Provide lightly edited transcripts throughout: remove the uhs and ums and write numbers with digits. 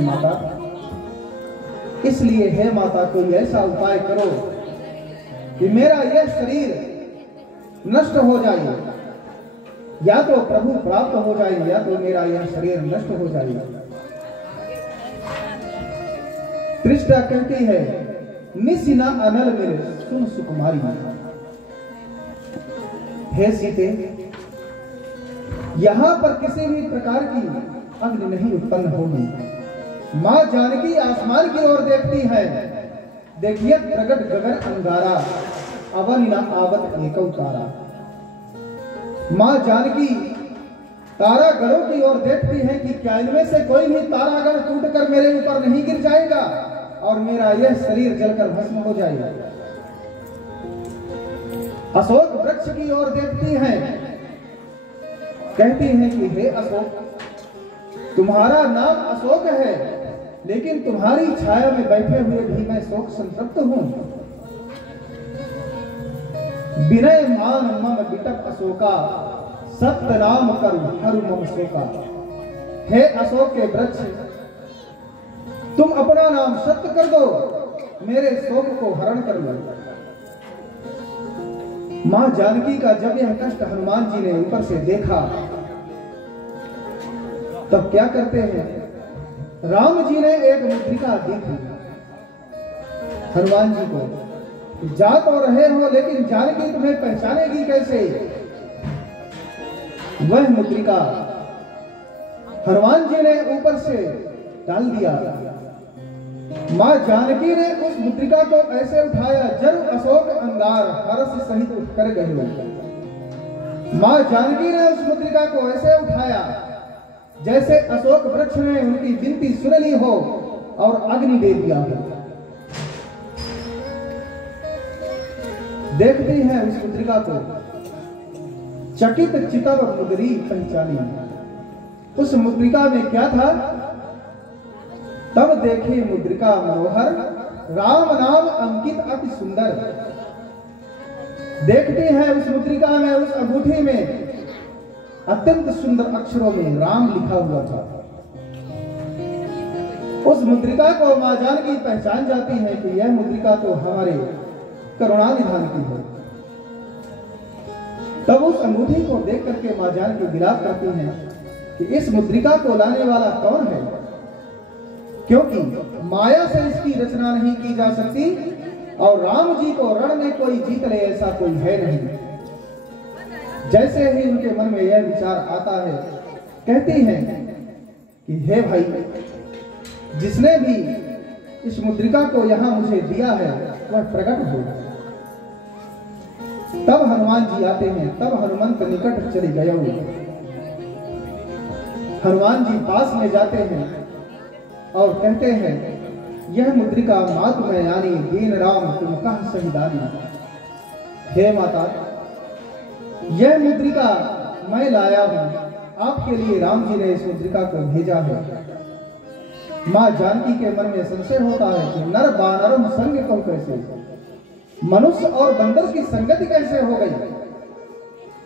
माता, इसलिए हे माता कोई ऐसा उपाय करो कि मेरा यह शरीर नष्ट हो जाए, या तो प्रभु प्राप्त हो जाए या तो मेरा यह शरीर नष्ट हो जाए। त्रिष्टा कहती है निसिना अनल मिल सुन सुकुमारी। हे सीते, यहां पर किसी भी प्रकार की अग्नि नहीं उत्पन्न होगी। मां जानकी आसमान की ओर देखती है, देखिए प्रगट गगन अंगारा, अवन न आवत एक तारा। मां जानकी तारा गणों की ओर देखती है कि क्या इनमें से कोई भी तारागण टूटकर मेरे ऊपर नहीं गिर जाएगा और मेरा यह शरीर जलकर भस्म हो जाएगा। अशोक वृक्ष की ओर देखती है, कहती है कि हे अशोक, तुम्हारा नाम अशोक है, लेकिन तुम्हारी छाया में बैठे हुए भी मैं शोक संतप्त हूं। विनय मान मम बिटप अशोका, सत्य नाम करु हरु मम शोका। हे अशोक के वृक्ष, तुम अपना नाम सत्य कर दो, मेरे शोक को हरण कर लो। मां जानकी का जब यह कष्ट हनुमान जी ने ऊपर से देखा, तब क्या करते हैं, राम जी ने एक मुद्रिका दी थी हनुमान जी को, जा तो रहे हो लेकिन जानकी तुम्हें पहचानेगी कैसे। वह मुद्रिका हनुमान जी ने ऊपर से डाल दिया। मां जानकी ने उस मुद्रिका को ऐसे उठाया, जल अशोक अंगार हर्ष सहित उठकर गए। मां जानकी ने उस मुद्रिका को ऐसे उठाया जैसे अशोक वृक्ष ने उनकी विनती सुन ली हो और अग्नि दे दिया हो। देखती है उस मुद्रिका को, चकित चितव मुद्री पहचानी। उस मुद्रिका में क्या था, तब देखे मुद्रिका मनोहर, राम नाम अंकित अति सुंदर। देखती है उस मुद्रिका में, उस अंगूठी में अत्यंत सुंदर अक्षरों में राम लिखा हुआ था। उस मुद्रिका को मां जानकी पहचान जाती है कि यह मुद्रिका तो हमारे करुणानिधान की है। तब उस अंगूठी को देख करके मां जानकी विलाप करती हैं कि इस मुद्रिका को लाने वाला कौन है, क्योंकि माया से इसकी रचना नहीं की जा सकती और राम जी को रण में कोई जीत ले ऐसा कोई है नहीं। जैसे ही उनके मन में यह विचार आता है, कहती हैं कि हे भाई, जिसने भी इस मुद्रिका को यहां मुझे दिया है वह प्रकट हो। तब हनुमान जी आते हैं, तब हनुमंत निकट चले गए। हनुमान जी पास में जाते हैं और कहते हैं, यह मुद्रिका मातु में यानी दीन राम तुम कह सहिदानी। हे माता, यह मुद्रिका मैं लाया हूं, आपके लिए राम जी ने इस मुद्रिका को भेजा है। मां जानकी के मन में संशय होता है कि नर बानरम संग को कैसे, मनुष्य और बंदर की संगति कैसे हो गई।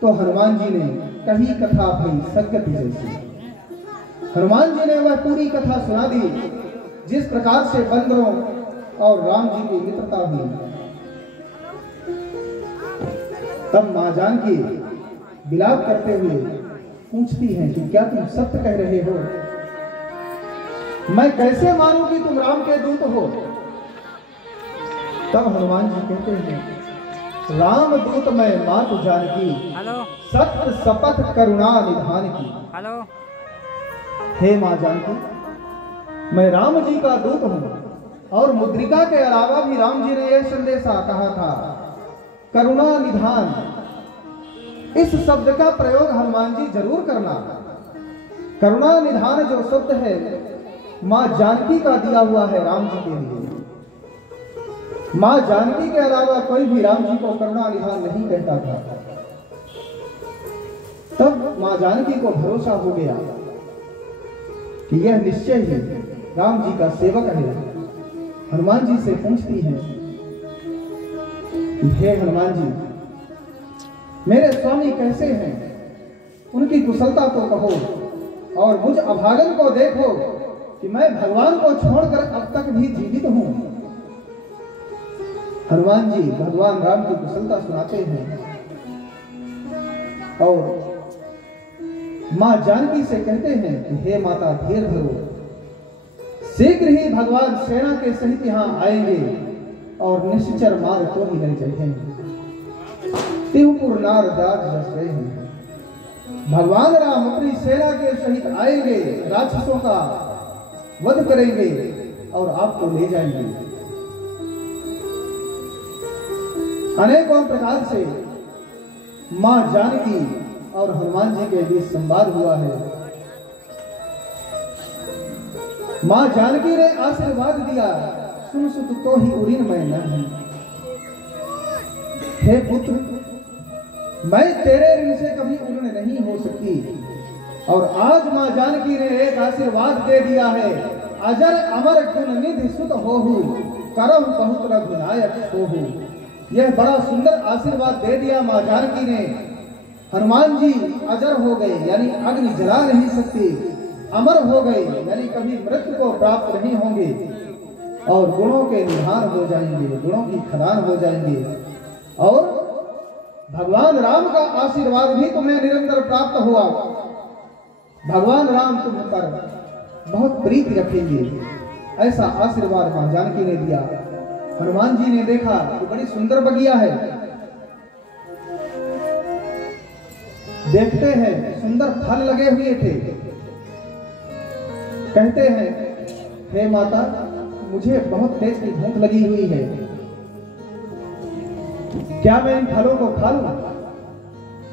तो हनुमान जी ने कही कथा भई संगति जैसी। हनुमान जी ने वह पूरी कथा सुना दी, जिस प्रकार से बंदरों और राम जी की मित्रता हुई। तब मां जानकी विलाप करते हुए पूछती हैं कि क्या तुम सत्य कह रहे हो, मैं कैसे मानूं कि तुम राम के दूत हो। तब हनुमान जी कहते हैं, राम दूत मैं मातु जानकी, सत्य शपथ करुणा निधान की। हे मां जानकी, मैं राम जी का दूत हूं और मुद्रिका के अलावा भी राम जी ने यह संदेशा कहा था, करुणा निधान। इस शब्द का प्रयोग हनुमान जी जरूर करना। करुणा निधान जो शब्द है मां जानकी का दिया हुआ है राम जी के लिए। मां जानकी के अलावा कोई भी राम जी को करुणा निधान नहीं कहता था। तब मां जानकी को भरोसा हो गया कि यह निश्चय ही राम जी का सेवक है। हनुमान जी से पूछती हैं, हे हनुमान जी, मेरे स्वामी कैसे हैं, उनकी कुशलता को कहो और मुझ अभागन को देखो कि मैं भगवान को छोड़कर अब तक भी जीवित हूं। हनुमान जी भगवान राम की कुशलता सुनाते हैं और मां जानकी से कहते हैं कि हे माता धीर धरो, शीघ्र ही भगवान सेना के सहित यहाँ आएंगे और निश्चर मार्ग तो ही नहीं चढ़ेंगे। तिहुपुर नार दाग रस गए हैं। भगवान राम अपनी सेना के सहित आएंगे, राक्षसों का वध करेंगे और आपको ले जाएंगे। अनेकों प्रकार से मां जानकी और हनुमान जी के बीच संवाद हुआ है। मां जानकी ने आशीर्वाद दिया, सुन सुत तो ही उड़ीन मैं नहीं। हे पुत्र, मैं तेरे ऋण से कभी उड़न नहीं हो सकती। और आज मां जानकी ने एक आशीर्वाद दे दिया है, अजर अमर गुण निधि सुत होहु, करम बहुत रघुनायक होहु। यह बड़ा सुंदर आशीर्वाद दे दिया मां जानकी ने। हनुमान जी अजर हो गए, यानी अग्नि जला नहीं सकती, अमर हो गए, यानी कभी मृत्यु को प्राप्त नहीं होंगे, और गुणों के निधान हो जाएंगे, गुणों की खदान हो जाएंगे। और भगवान राम का आशीर्वाद भी तुम्हें निरंतर प्राप्त हुआ। भगवान राम तुम पर बहुत प्रीति रखेंगे, ऐसा आशीर्वाद मां जानकी ने दिया। हनुमान जी ने देखा कि बड़ी सुंदर बगिया है, देखते हैं सुंदर फल लगे हुए थे। कहते हैं हे माता, मुझे बहुत तेज की भूख लगी हुई है, क्या मैं इन फलों को खा लूं?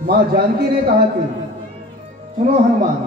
मां जानकी ने कहा कि सुनो हनुमान,